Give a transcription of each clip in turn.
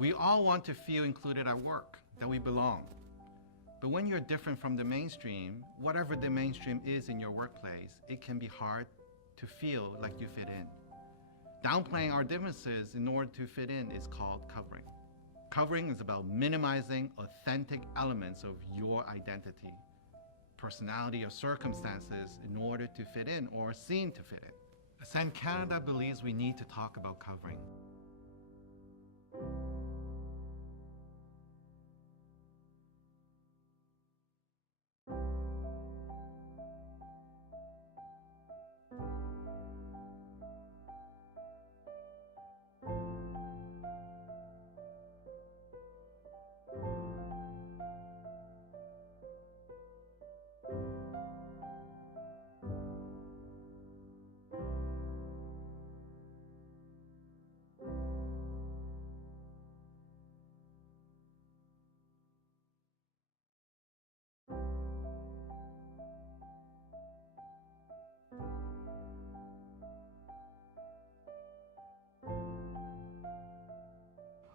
We all want to feel included at work, that we belong. But when you're different from the mainstream, whatever the mainstream is in your workplace, it can be hard to feel like you fit in. Downplaying our differences in order to fit in is called covering. Covering is about minimizing authentic elements of your identity, personality, or circumstances in order to fit in or seem to fit in. Ascend Canada believes we need to talk about covering.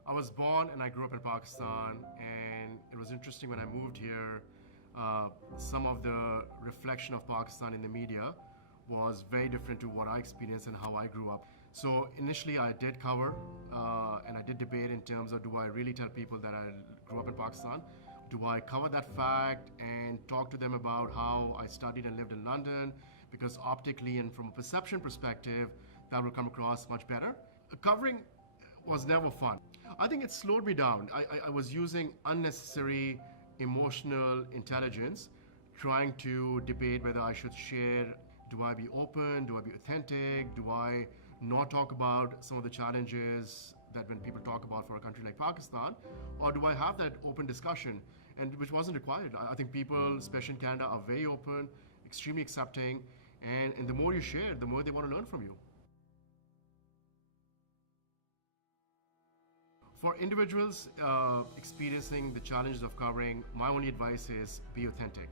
I was born and I grew up in Pakistan, and it was interesting when I moved here, some of the reflection of Pakistan in the media was very different to what I experienced and how I grew up. So initially I did cover and I did debate in terms of, do I really tell people that I grew up in Pakistan? Do I cover that fact and talk to them about how I studied and lived in London? Because optically and from a perception perspective, that will come across much better. Covering was never fun. I think it slowed me down. I was using unnecessary emotional intelligence, trying to debate whether I should share. Do I be open? Do I be authentic? Do I not talk about some of the challenges that when people talk about for a country like Pakistan? Or do I have that open discussion? And which wasn't required. I think people, especially in Canada, are very open, extremely accepting, and the more you share, the more they want to learn from you. For individuals experiencing the challenges of covering, my only advice is be authentic.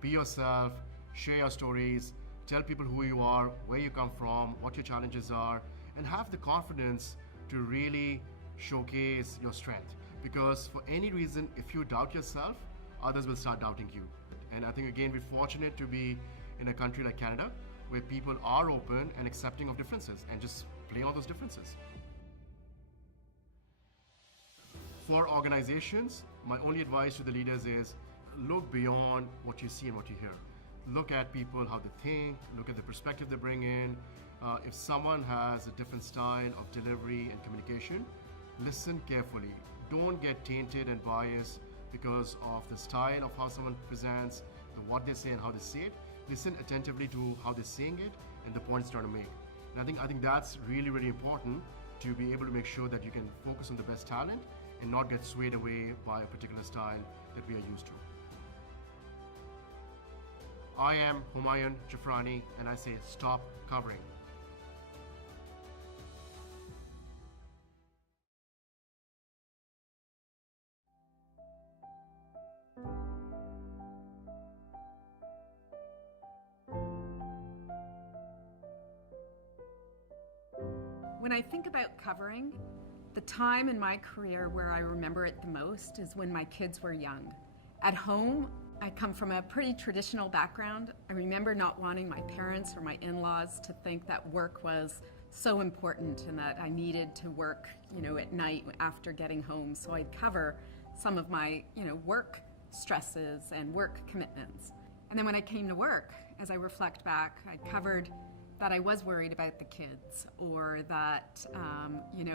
Be yourself, share your stories, tell people who you are, where you come from, what your challenges are, and have the confidence to really showcase your strength. Because for any reason, if you doubt yourself, others will start doubting you. And I think, again, we're fortunate to be in a country like Canada, where people are open and accepting of differences and just play on those differences. For organizations, my only advice to the leaders is look beyond what you see and what you hear. Look at people, how they think, look at the perspective they bring in. If someone has a different style of delivery and communication, listen carefully. Don't get tainted and biased because of the style of how someone presents, what they say and how they say it. Listen attentively to how they're saying it and the points they're trying to make. And I think that's really, really important to be able to make sure that you can focus on the best talent and not get swayed away by a particular style that we are used to. I am Humayun Jafrani, and I say stop covering. When I think about covering, the time in my career where I remember it the most is when my kids were young. At home, I come from a pretty traditional background. I remember not wanting my parents or my in-laws to think that work was so important and that I needed to work, at night after getting home. So I'd cover some of my, work stresses and work commitments. And then when I came to work, as I reflect back, I covered that I was worried about the kids, or that,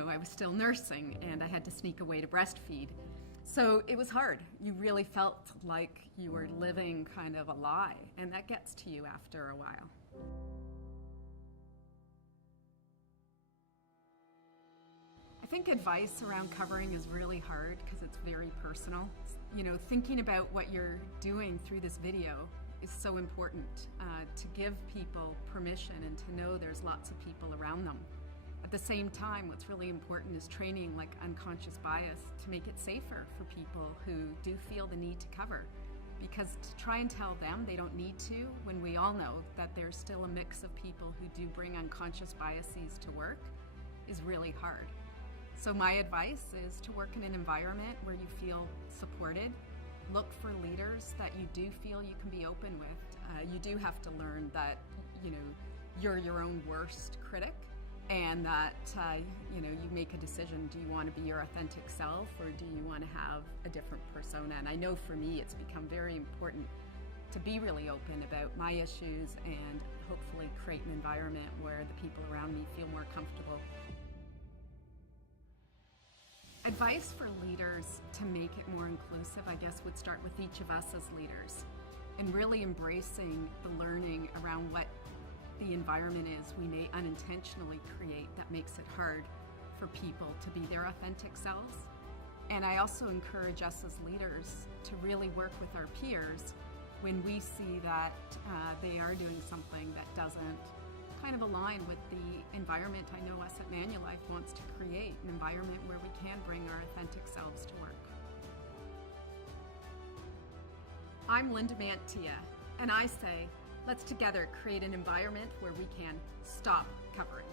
I was still nursing and I had to sneak away to breastfeed. So it was hard. You really felt like you were living kind of a lie, and that gets to you after a while. I think advice around covering is really hard because it's very personal. Thinking about what you're doing through this video is so important, to give people permission and to know there's lots of people around them. At the same time, what's really important is training like unconscious bias to make it safer for people who do feel the need to cover. Because to try and tell them they don't need to, when we all know that there's still a mix of people who do bring unconscious biases to work, is really hard. So my advice is to work in an environment where you feel supported. Look for leaders that you do feel you can be open with. You do have to learn that, you're your own worst critic, and that, you make a decision. Do you want to be your authentic self, or do you want to have a different persona? And I know for me, it's become very important to be really open about my issues and hopefully create an environment where the people around me feel more comfortable. Advice for leaders to make it more inclusive, I guess, would start with each of us as leaders and really embracing the learning around what the environment is we may unintentionally create that makes it hard for people to be their authentic selves. And I also encourage us as leaders to really work with our peers when we see that they are doing something that doesn't kind of align with the environment I know us at Manulife wants to create, an environment where we can bring our authentic selves to work. I'm Linda Mantia, and I say, let's together create an environment where we can stop covering.